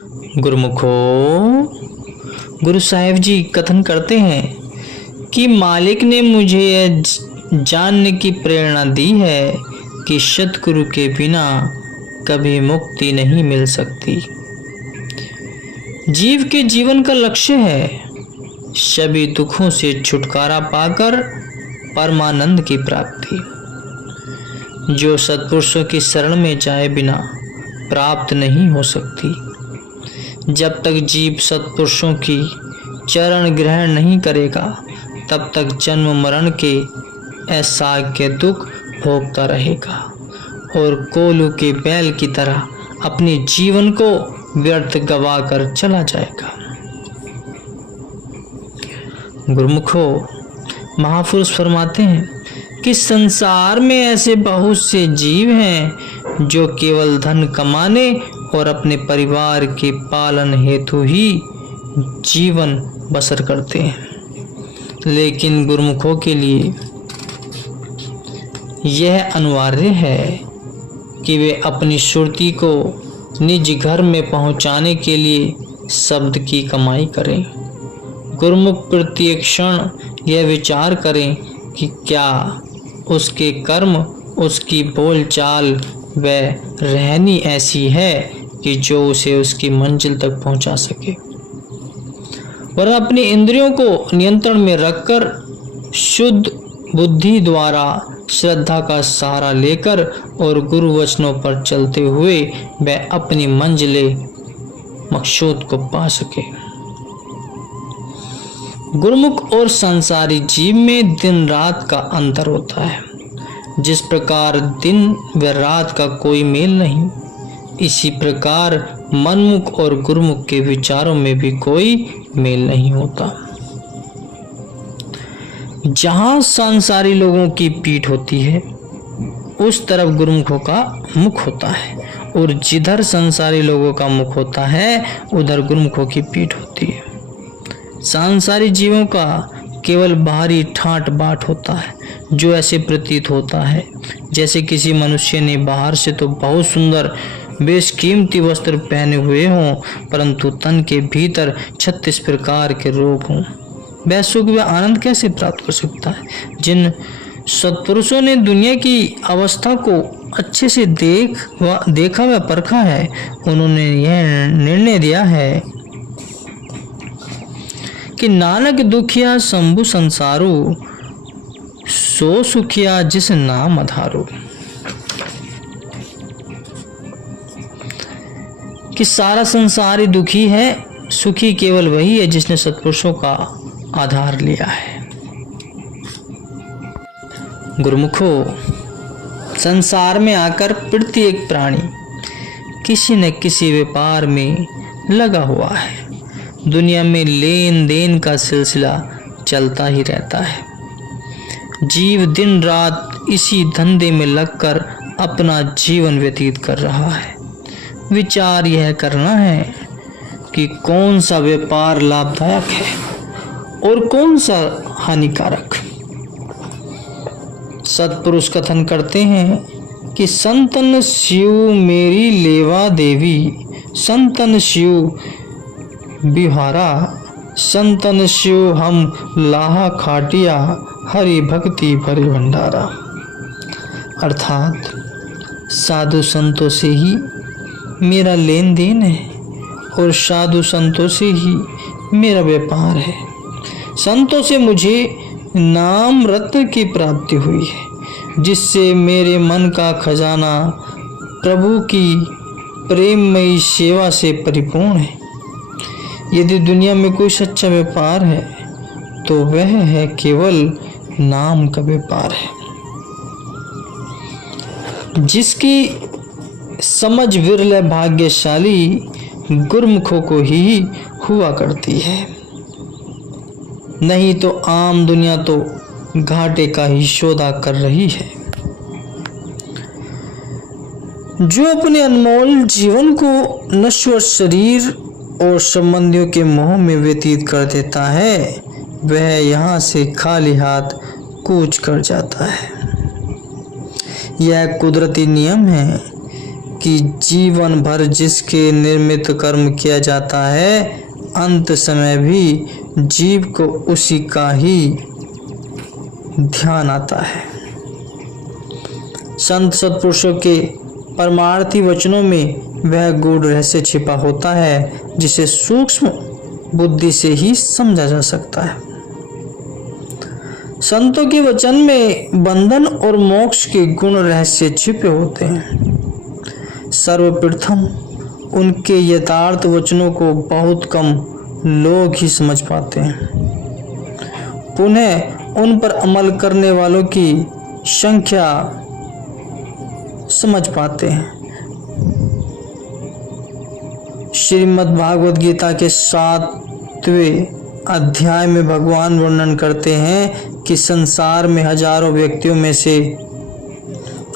गुरुमुखो, गुरु साहिब जी कथन करते हैं कि मालिक ने मुझे यह जानने की प्रेरणा दी है कि सतगुरु के बिना कभी मुक्ति नहीं मिल सकती। जीव के जीवन का लक्ष्य है सभी दुखों से छुटकारा पाकर परमानंद की प्राप्ति, जो सत्पुरुषों की शरण में जाए बिना प्राप्त नहीं हो सकती। जब तक जीव सत्पुरुषों की चरण ग्रहण नहीं करेगा तब तक जन्म मरण के असह्य दुख भोगता रहेगा और कोलू के बैल की तरह अपने जीवन को व्यर्थ गवा कर चला जाएगा। गुरुमुखो, महापुरुष फरमाते हैं कि संसार में ऐसे बहुत से जीव हैं जो केवल धन कमाने और अपने परिवार के पालन हेतु ही जीवन बसर करते हैं, लेकिन गुरुमुखों के लिए यह अनिवार्य है कि वे अपनी सुरती को निज घर में पहुंचाने के लिए शब्द की कमाई करें। गुरुमुख प्रत्येक क्षण यह विचार करें कि क्या उसके कर्म, उसकी बोलचाल व रहनी ऐसी है कि जो उसे उसकी मंजिल तक पहुंचा सके। वह अपनी इंद्रियों को नियंत्रण में रखकर शुद्ध बुद्धि द्वारा श्रद्धा का सहारा लेकर और गुरु वचनों पर चलते हुए वह अपनी मंजिले मकसूद को पा सके। गुरुमुख और संसारी जीव में दिन रात का अंतर होता है। जिस प्रकार दिन व रात का कोई मेल नहीं, इसी प्रकार मनमुख और गुरुमुख के विचारों में भी कोई मेल नहीं होता। जहां संसारी लोगों की पीठ होती है उस तरफ गुरुमुखों का मुख होता है, और जिधर संसारी लोगों का मुख होता है उधर गुरुमुखों की पीठ होती है। सांसारिक जीवों का केवल बाहरी ठाट बाट होता है, जो ऐसे प्रतीत होता है जैसे किसी मनुष्य ने बाहर से तो बहुत सुंदर बेशकीमती वस्त्र पहने हुए हों, परंतु तन के भीतर 36 प्रकार के रोग हों। वह सुख व आनंद कैसे प्राप्त कर सकता है? जिन सत्पुरुषों ने दुनिया की अवस्था को अच्छे से देखा व परखा है, उन्होंने यह निर्णय दिया है कि नानक दुखिया शंभु संसारो, सो सुखिया जिस नाम आधारो। कि सारा संसार ही दुखी है, सुखी केवल वही है जिसने सत्पुरुषों का आधार लिया है। गुरुमुखो, संसार में आकर प्रत्येक प्राणी किसी न किसी व्यापार में लगा हुआ है। दुनिया में लेन देन का सिलसिला चलता ही रहता है। जीव दिन रात इसी धंधे में लगकर अपना जीवन व्यतीत कर रहा है। विचार यह करना है कि कौन सा व्यापार लाभदायक है और कौन सा हानिकारक। सत्पुरुष कथन करते हैं कि संतन शिव मेरी लेवा देवी, संतन शिव बिहारा, संतन शिव हम लाहा खाटिया, हरि भक्ति भरे भंडारा। अर्थात साधु संतों से ही मेरा लेन देन है और साधु संतों से ही मेरा व्यापार है। संतों से मुझे नाम रत्न की प्राप्ति हुई है, जिससे मेरे मन का खजाना प्रभु की प्रेममयी सेवा से परिपूर्ण है। यदि दुनिया में कोई सच्चा व्यापार है तो वह है केवल नाम का व्यापार है, जिसकी समझ विरल भाग्यशाली गुरुमुखों को ही हुआ करती है। नहीं तो आम दुनिया तो घाटे का ही सौदा कर रही है। जो अपने अनमोल जीवन को नश्वर शरीर और संबंधियों के मोह में व्यतीत कर देता है, वह यहाँ से खाली हाथ कूच कर जाता है। यह कुदरती नियम है कि जीवन भर जिसके निर्मित कर्म किया जाता है, अंत समय भी जीव को उसी का ही ध्यान आता है। संत सत्पुरुषों के परमार्थी वचनों में वह गूढ़ रहस्य छिपा होता है जिसे सूक्ष्म बुद्धि से ही समझा जा सकता है। संतों के वचन में बंधन और मोक्ष के गुण रहस्य छिपे होते हैं। सर्वप्रथम उनके यथार्थ वचनों को बहुत कम लोग ही समझ पाते हैं। पुनः उन पर अमल करने वालों की संख्या समझ पाते हैं। श्रीमद् भागवत गीता के 7वें अध्याय में भगवान वर्णन करते हैं कि संसार में हजारों व्यक्तियों में से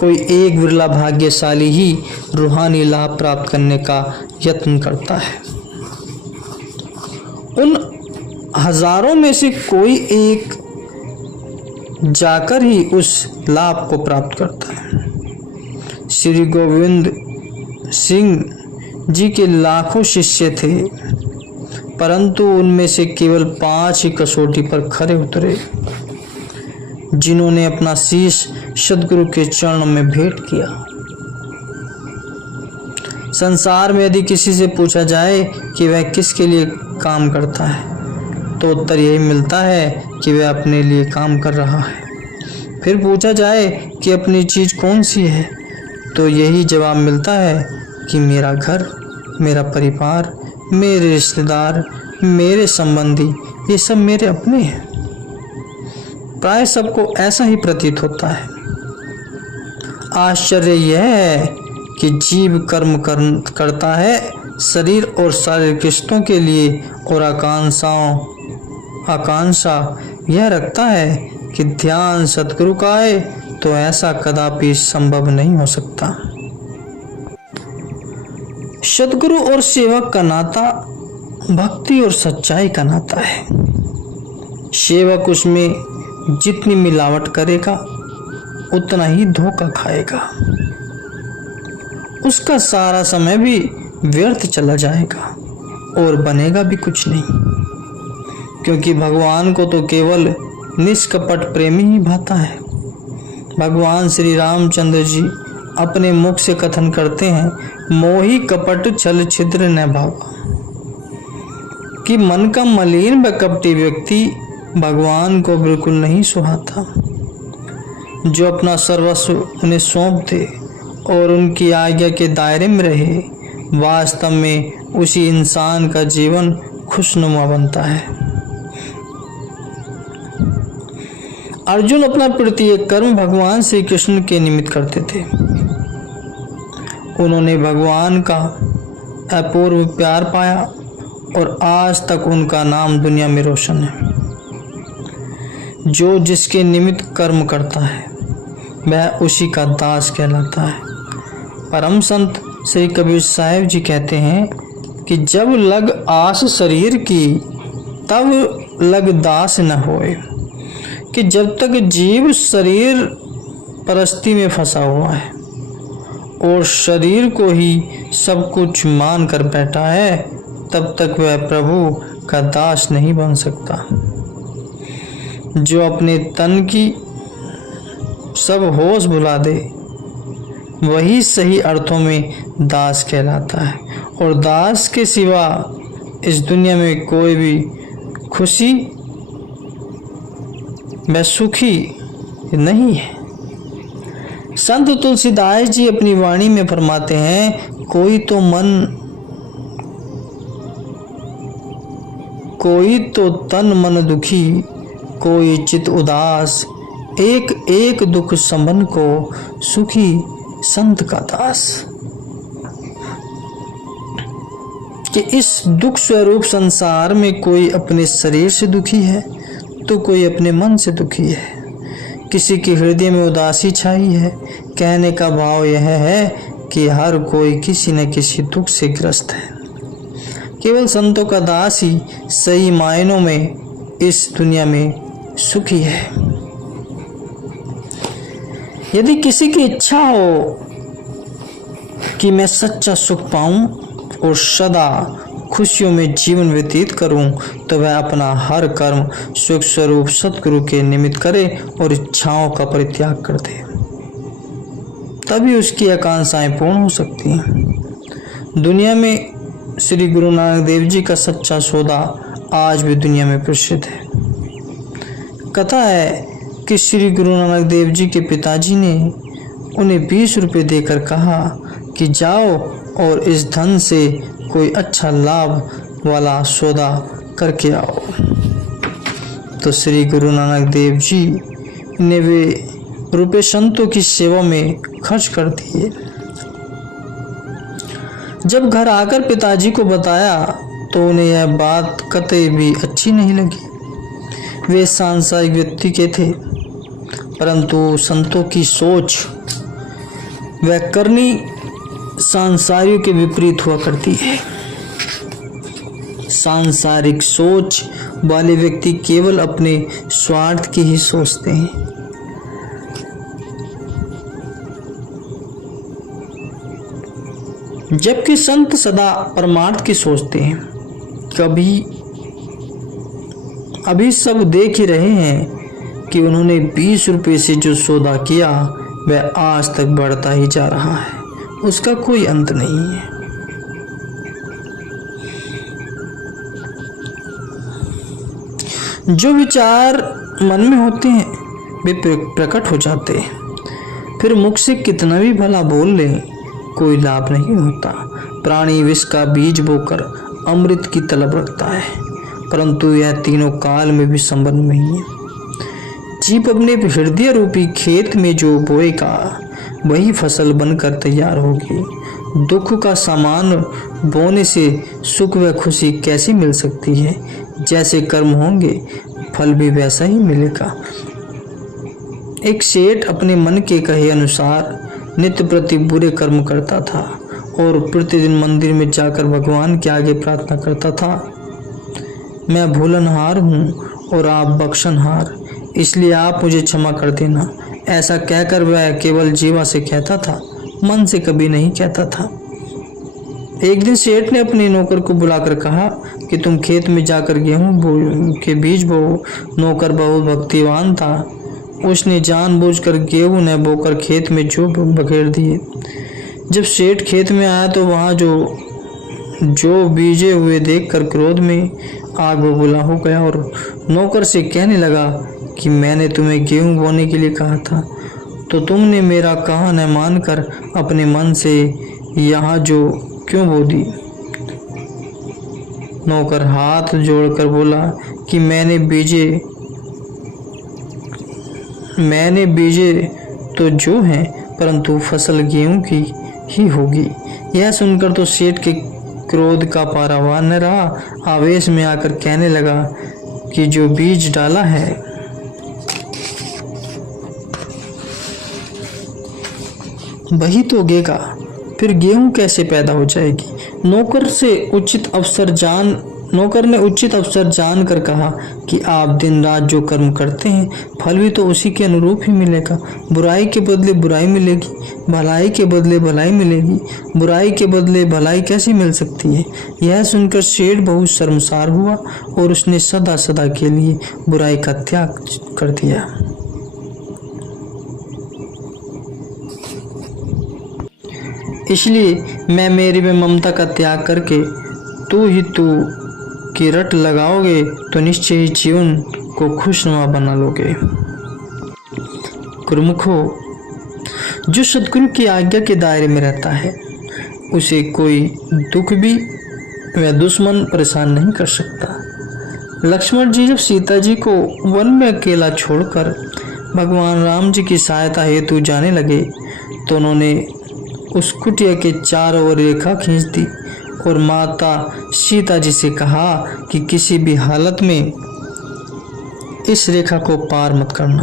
कोई एक विरला भाग्यशाली ही रूहानी लाभ प्राप्त करने का यत्न करता है। उन हजारों में से कोई एक जाकर ही उस लाभ को प्राप्त करता है। श्री गोविंद सिंह जी के लाखों शिष्य थे, परंतु उनमें से केवल 5 ही कसौटी पर खरे उतरे, जिन्होंने अपना शीश सद्गुरु के चरणों में भेंट किया। संसार में यदि किसी से पूछा जाए कि वह किसके लिए काम करता है, तो उत्तर यही मिलता है कि वह अपने लिए काम कर रहा है। फिर पूछा जाए कि अपनी चीज़ कौन सी है, तो यही जवाब मिलता है कि मेरा घर, मेरा परिवार, मेरे रिश्तेदार, मेरे संबंधी, ये सब मेरे अपने हैं। प्राय सबको ऐसा ही प्रतीत होता है। आश्चर्य यह है कि जीव कर्म करता है शरीर और शारीरिक रिश्तों के लिए, और आकांक्षा यह रखता है कि ध्यान सद्गुरु का आए, तो ऐसा कदापि संभव नहीं हो सकता। सद्गुरु और सेवक का नाता भक्ति और सच्चाई का नाता है। सेवक उसमें जितनी मिलावट करेगा उतना ही धोखा खाएगा। उसका सारा समय भी व्यर्थ चला जाएगा और बनेगा भी कुछ नहीं, क्योंकि भगवान को तो केवल निष्कपट प्रेमी ही भाता है। भगवान श्री रामचंद्र जी अपने मुख से कथन करते हैं, मोही कपट छल छिद्र न भावा, कि मन का मलिन व कपटी व्यक्ति भगवान को बिल्कुल नहीं सुहाता। जो अपना सर्वस्व उन्हें सौंप दे और उनकी आज्ञा के दायरे में रहे, वास्तव में उसी इंसान का जीवन खुशनुमा बनता है। अर्जुन अपना प्रत्येक कर्म भगवान श्री कृष्ण के निमित्त करते थे। उन्होंने भगवान का अपूर्व प्यार पाया और आज तक उनका नाम दुनिया में रोशन है। जो जिसके निमित्त कर्म करता है वह उसी का दास कहलाता है। परम संत श्री कबीर साहिब जी कहते हैं कि जब लग आस शरीर की तब लग दास न होए, कि जब तक जीव शरीर परस्ती में फंसा हुआ है और शरीर को ही सब कुछ मान कर बैठा है, तब तक वह प्रभु का दास नहीं बन सकता। जो अपने तन की सब होश भुला दे, वही सही अर्थों में दास कहलाता है, और दास के सिवा इस दुनिया में कोई भी खुशी व सुखी नहीं है। संत तुलसीदास जी अपनी वाणी में फरमाते हैं, कोई तो तन मन दुखी, कोई चित उदास, एक एक दुख संबन को सुखी संत का दास। कि इस दुख स्वरूप संसार में कोई अपने शरीर से दुखी है तो कोई अपने मन से दुखी है। किसी के हृदय में उदासी छाई है। कहने का भाव यह है कि हर कोई किसी न किसी दुख से ग्रस्त है। केवल संतों का दास ही सही मायनों में इस दुनिया में सुखी है। यदि किसी की इच्छा हो कि मैं सच्चा सुख पाऊं और सदा खुशियों में जीवन व्यतीत करूं, तो वह अपना हर कर्म सुख स्वरूप सतगुरु के निमित्त करे और इच्छाओं का परित्याग कर दे। तभी उसकी आकांक्षाएं पूर्ण हो सकती हैं। दुनिया में श्री गुरु नानक देव जी का सच्चा सौदा आज भी दुनिया में प्रसिद्ध है। कथा है कि श्री गुरु नानक देव जी के पिताजी ने उन्हें 20 रुपये देकर कहा कि जाओ और इस धन से कोई अच्छा लाभ वाला सौदा करके आओ। तो श्री गुरु नानक देव जी ने वे रुपये संतों की सेवा में खर्च कर दिए। जब घर आकर पिताजी को बताया तो उन्हें यह बात कतई भी अच्छी नहीं लगी। वे सांसारिक व्यक्ति के थे, परंतु संतों की सोच व करनी सांसारियों के विपरीत हुआ करती है। सांसारिक सोच वाले व्यक्ति केवल अपने स्वार्थ की ही सोचते हैं। जबकि संत सदा परमार्थ की सोचते हैं। अभी सब देख ही रहे हैं कि उन्होंने 20 रुपये से जो सौदा किया वह आज तक बढ़ता ही जा रहा है, उसका कोई अंत नहीं है। जो विचार मन में होते हैं वे प्रकट हो जाते हैं। फिर मुख से कितना भी भला बोल लें, कोई लाभ नहीं होता। प्राणी विष का बीज बोकर अमृत की तलब रखता है, परंतु यह तीनों काल में भी संबंध नहीं है। जीव अपने हृदय रूपी खेत में जो बोएगा वही फसल बनकर तैयार होगी। दुख का सामान बोने से सुख व खुशी कैसे मिल सकती है? जैसे कर्म होंगे फल भी वैसा ही मिलेगा। एक सेठ अपने मन के कहे अनुसार नित्य प्रति बुरे कर्म करता था और प्रतिदिन मंदिर में जाकर भगवान के आगे प्रार्थना करता था, मैं भूलनहार हूँ और आप बख्शनहार, इसलिए आप मुझे क्षमा कर देना। ऐसा कहकर वह केवल जीवा से कहता था, मन से कभी नहीं कहता था। एक दिन सेठ ने अपने नौकर को बुलाकर कहा कि तुम खेत में जाकर गेहूं के बीज बो। नौकर बहुत भक्तिवान था, उसने जानबूझकर गेहूं न बोकर खेत में जो बखेर दिए। जब सेठ खेत में आया तो वहां जो बीजे हुए देखकर क्रोध में आग बबूला हो गया और नौकर से कहने लगा कि मैंने तुम्हें गेहूं बोने के लिए कहा था, तो तुमने मेरा कहा न मानकर अपने मन से यहाँ जो क्यों बो दी? नौकर हाथ जोड़कर बोला कि मैंने बीजे तो जो हैं, परंतु फसल गेहूं की ही होगी। यह सुनकर तो सेठ के क्रोध का पारावार न रहा। आवेश में आकर कहने लगा कि जो बीज डाला है वही तो उगेगा, फिर गेहूं कैसे पैदा हो जाएगी? नौकर ने उचित अवसर जानकर कहा कि आप दिन रात जो कर्म करते हैं फल भी तो उसी के अनुरूप ही मिलेगा। बुराई के बदले बुराई मिलेगी, भलाई के बदले भलाई मिलेगी। बुराई के बदले भलाई कैसे मिल सकती है? यह सुनकर सेठ बहुत शर्मसार हुआ और उसने सदा सदा के लिए बुराई का त्याग कर दिया। इसलिए मैं मेरी में ममता का त्याग करके तू की रट लगाओगे तो निश्चय ही जीवन को खुशनुमा बना लोगे। गुरुमुखो, जो सद्गुरु की आज्ञा के दायरे में रहता है उसे कोई दुख भी व दुश्मन परेशान नहीं कर सकता। लक्ष्मण जी जब सीता जी को वन में अकेला छोड़कर भगवान राम जी की सहायता हेतु जाने लगे तो उन्होंने उस कुटिया के चारों ओर रेखा खींच दी और माता सीता जी से कहा कि किसी भी हालत में इस रेखा को पार मत करना।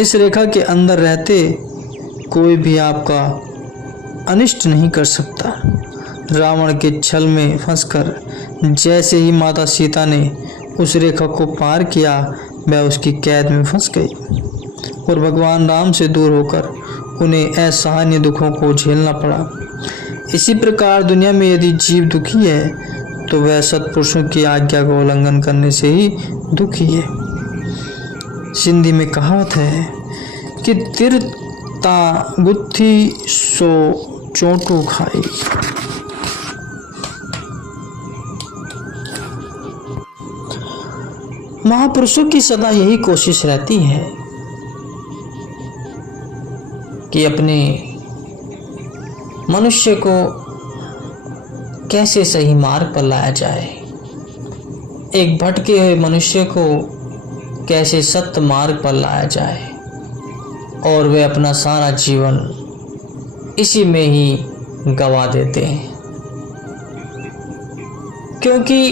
इस रेखा के अंदर रहते कोई भी आपका अनिष्ट नहीं कर सकता। रावण के छल में फंसकर जैसे ही माता सीता ने उस रेखा को पार किया, वह उसकी कैद में फंस गई और भगवान राम से दूर होकर उन्हें असहनीय दुखों को झेलना पड़ा। इसी प्रकार दुनिया में यदि जीव दुखी है तो वह सत्पुरुषों की आज्ञा का उल्लंघन करने से ही दुखी है। सिंधी में कहावत है कि तिरता गुत्थी सो चोटू खाई। महापुरुषों की सदा यही कोशिश रहती है कि अपने मनुष्य को कैसे सही मार्ग पर लाया जाए, एक भटके हुए मनुष्य को कैसे सत्य मार्ग पर लाया जाए, और वे अपना सारा जीवन इसी में ही गवा देते हैं, क्योंकि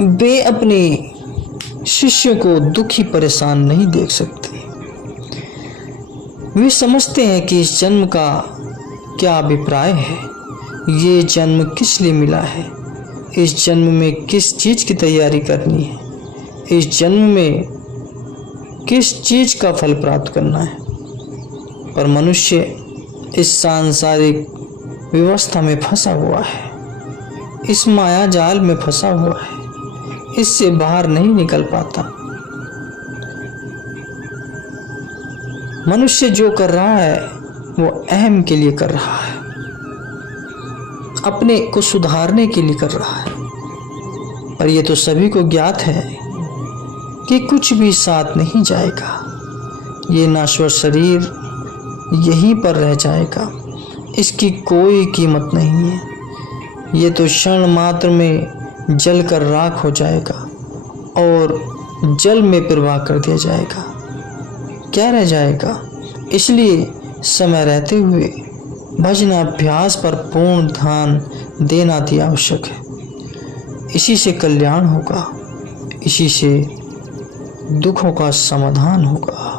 वे अपने शिष्य को दुखी परेशान नहीं देख सकते। वे समझते हैं कि इस जन्म का क्या अभिप्राय है, ये जन्म किस लिए मिला है, इस जन्म में किस चीज़ की तैयारी करनी है, इस जन्म में किस चीज़ का फल प्राप्त करना है। पर मनुष्य इस सांसारिक व्यवस्था में फंसा हुआ है, इस माया जाल में फंसा हुआ है, इससे बाहर नहीं निकल पाता। मनुष्य जो कर रहा है वो अहम के लिए कर रहा है, अपने को सुधारने के लिए कर रहा है। पर यह तो सभी को ज्ञात है कि कुछ भी साथ नहीं जाएगा, ये नश्वर शरीर यहीं पर रह जाएगा, इसकी कोई कीमत नहीं है। ये तो क्षण मात्र में जल कर राख हो जाएगा और जल में प्रवाह कर दिया जाएगा, क्या रह जाएगा। इसलिए समय रहते हुए भजन अभ्यास पर पूर्ण ध्यान देना अति आवश्यक है। इसी से कल्याण होगा, इसी से दुखों का समाधान होगा।